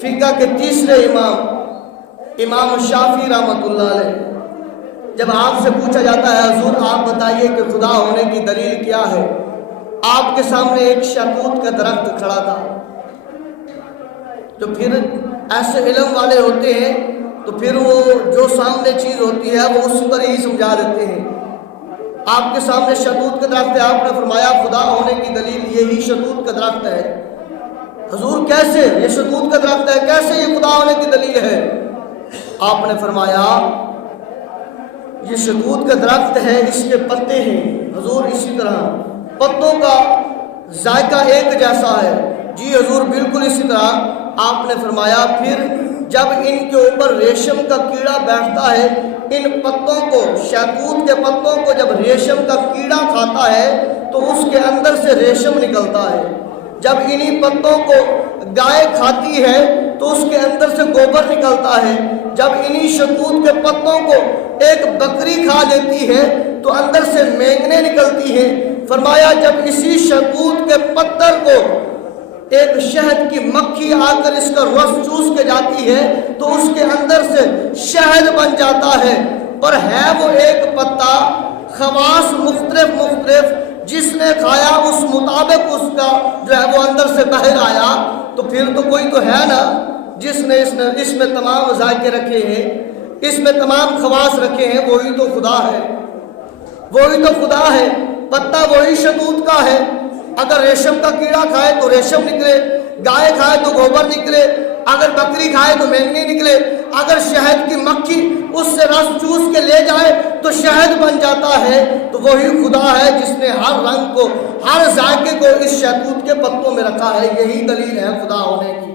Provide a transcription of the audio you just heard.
فقہ کے تیسرے امام شافعی رحمۃ اللہ علیہ، جب آپ سے پوچھا جاتا ہے حضور آپ بتائیے کہ خدا ہونے کی دلیل کیا ہے، آپ کے سامنے ایک شہتوت کا درخت کھڑا تھا، تو پھر ایسے علم والے ہوتے ہیں تو پھر وہ جو سامنے چیز ہوتی ہے وہ اس پر ہی سمجھا دیتے ہیں۔ آپ کے سامنے شہتوت کا درخت ہے، آپ نے فرمایا خدا ہونے کی دلیل یہی شہتوت کا درخت ہے۔ حضور کیسے یہ شہتوت کا درخت ہے، کیسے یہ خدا ہونے کی دلیل ہے؟ آپ نے فرمایا یہ شہتوت کا درخت ہے، اس کے پتے ہیں حضور اسی طرح پتوں کا ذائقہ ایک جیسا ہے۔ جی حضور بالکل اسی طرح۔ آپ نے فرمایا پھر جب ان کے اوپر ریشم کا کیڑا بیٹھتا ہے، ان پتوں کو، شہتوت کے پتوں کو جب ریشم کا کیڑا کھاتا ہے تو اس کے اندر سے ریشم نکلتا ہے۔ جب انہی پتوں کو گائے کھاتی ہے تو اس کے اندر سے گوبر نکلتا ہے۔ جب انہی شہتوت کے پتوں کو ایک بکری کھا لیتی ہے تو اندر سے مینگنے نکلتی ہیں۔ فرمایا جب اسی شہتوت کے پتر کو ایک شہد کی مکھی آ کر اس کا رس چوس کے جاتی ہے تو اس کے اندر سے شہد بن جاتا ہے، اور ہے وہ ایک پتا، خواص مختلف جس نے کھایا اس مطابق اس کا جو ہے وہ اندر سے باہر آیا، تو پھر تو کوئی تو ہے نا جس نے اس میں تمام ذائقے رکھے ہیں، اس میں تمام خواص رکھے ہیں، وہی تو خدا ہے، وہی تو خدا ہے۔ پتا وہی شہتوت کا ہے، اگر ریشم کا کیڑا کھائے تو ریشم نکلے، گائے کھائے تو گوبر نکلے، اگر بکری کھائے تو مینگنی نکلے، اگر شہد کی مکھی اس سے رس چوس کے لے جائے تو شہد بن جاتا ہے۔ تو وہی خدا ہے جس نے ہر رنگ کو، ہر ذائقے کو اس شہتوت کے پتوں میں رکھا ہے۔ یہی دلیل ہے خدا ہونے کی۔